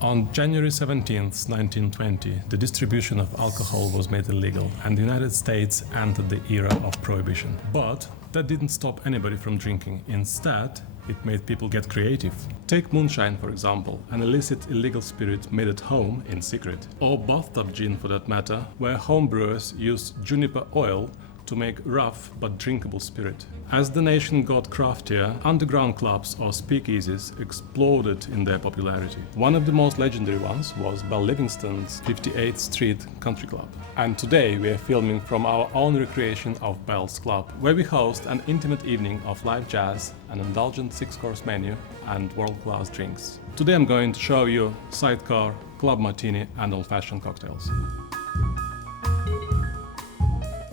On January 17, 1920, the distribution of alcohol was made illegal and the United States entered the era of Prohibition. But that didn't stop anybody from drinking. Instead, it made people get creative. Take moonshine, for example, an illicit illegal spirit made at home in secret. Or bathtub gin, for that matter, where homebrewers used juniper oil to make rough but drinkable spirit. As the nation got craftier, underground clubs or speakeasies exploded in their popularity. One of the most legendary ones was Bell Livingston's 58th Street Country Club. And today we are filming from our own recreation of Bell's Club, where we host an intimate evening of live jazz, an indulgent 6-course menu and world-class drinks. Today I'm going to show you Sidecar, Club Martini and old-fashioned cocktails.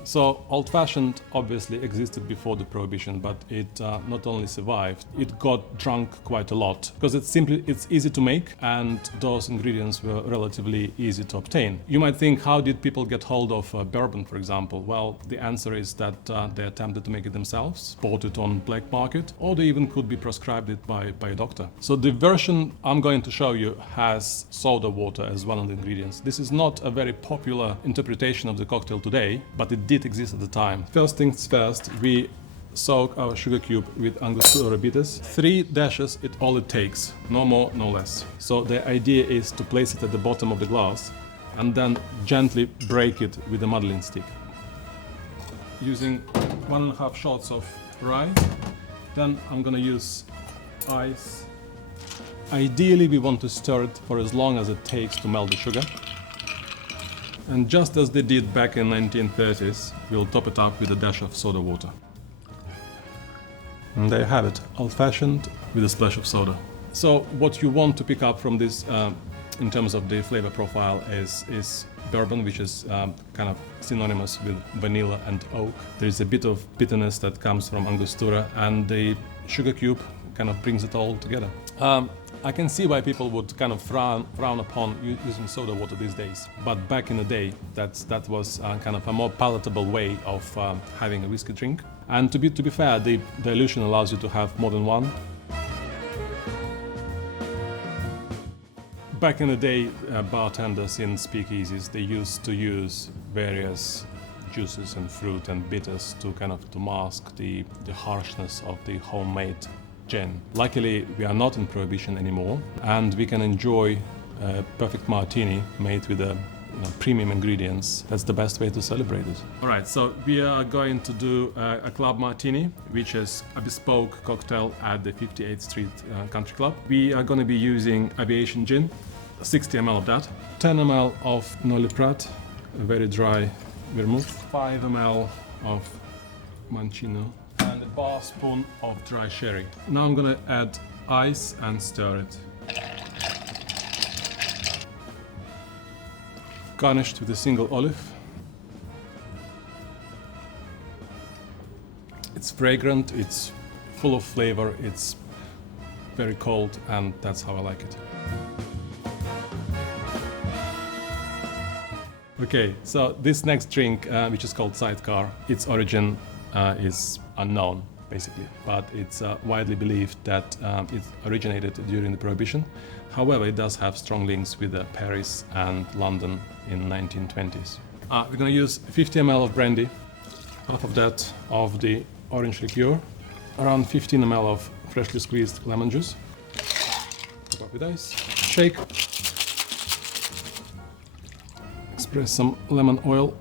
So, old-fashioned obviously existed before the Prohibition, but it not only survived, it got drunk quite a lot because it's easy to make and those ingredients were relatively easy to obtain. You might think, how did people get hold of bourbon, for example? Well, the answer is that they attempted to make it themselves, bought it on black market, or they even could be prescribed it by a doctor. So the version I'm going to show you has soda water as one of the ingredients. This is not a very popular interpretation of the cocktail today, but it did exist at the time. First things first, we soak our sugar cube with Angostura bitters. 3 dashes is all it takes, no more, no less. So the idea is to place it at the bottom of the glass and then gently break it with a muddling stick. Using 1.5 shots of rye, then I'm gonna use ice. Ideally we want to stir it for as long as it takes to melt the sugar. And just as they did back in 1930s, we'll top it up with a dash of soda water. And there you have it, old-fashioned with a splash of soda. So what you want to pick up from this in terms of the flavor profile is bourbon, which is kind of synonymous with vanilla and oak. There's a bit of bitterness that comes from Angostura, and the sugar cube kind of brings it all together. I can see why people would kind of frown upon using soda water these days. But back in the day, that was kind of a more palatable way of having a whiskey drink. And to be fair, the dilution allows you to have more than one. Back in the day, bartenders in speakeasies, they used to use various juices and fruit and bitters to mask the harshness of the homemade gin. Luckily, we are not in Prohibition anymore, and we can enjoy a perfect martini made with premium ingredients. That's the best way to celebrate it. All right, so we are going to do a Club Martini, which is a bespoke cocktail at the 58th Street Country Club. We are going to be using aviation gin, 60 ml of that, 10 ml of Noli Prat, a very dry vermouth, 5 ml of Mancino, and a bar spoon of dry sherry. Now I'm gonna add ice and stir it. Garnished with a single olive. It's fragrant, it's full of flavor, it's very cold, and that's how I like it. Okay, so this next drink, which is called Sidecar, its origin is unknown, basically, but it's widely believed that it originated during the Prohibition. However, it does have strong links with Paris and London in 1920s. We're going to use 50 ml of brandy, half of that of the orange liqueur, around 15 ml of freshly squeezed lemon juice. Top up with ice, shake, express some lemon oil,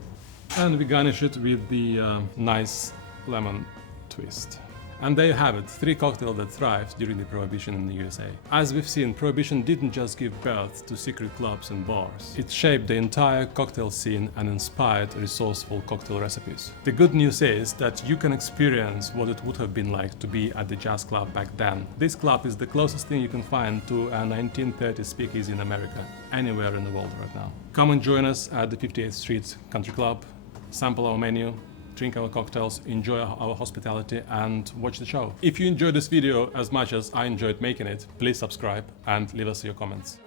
and we garnish it with the nice lemon twist. And there you have it, 3 cocktails that thrived during the Prohibition in the USA. As we've seen, Prohibition didn't just give birth to secret clubs and bars. It shaped the entire cocktail scene and inspired resourceful cocktail recipes. The good news is that you can experience what it would have been like to be at the jazz club back then. This club is the closest thing you can find to a 1930s speakeasy in America, anywhere in the world right now. Come and join us at the 58th Street Country Club, sample our menu, drink our cocktails, enjoy our hospitality, and watch the show. If you enjoyed this video as much as I enjoyed making it, please subscribe and leave us your comments.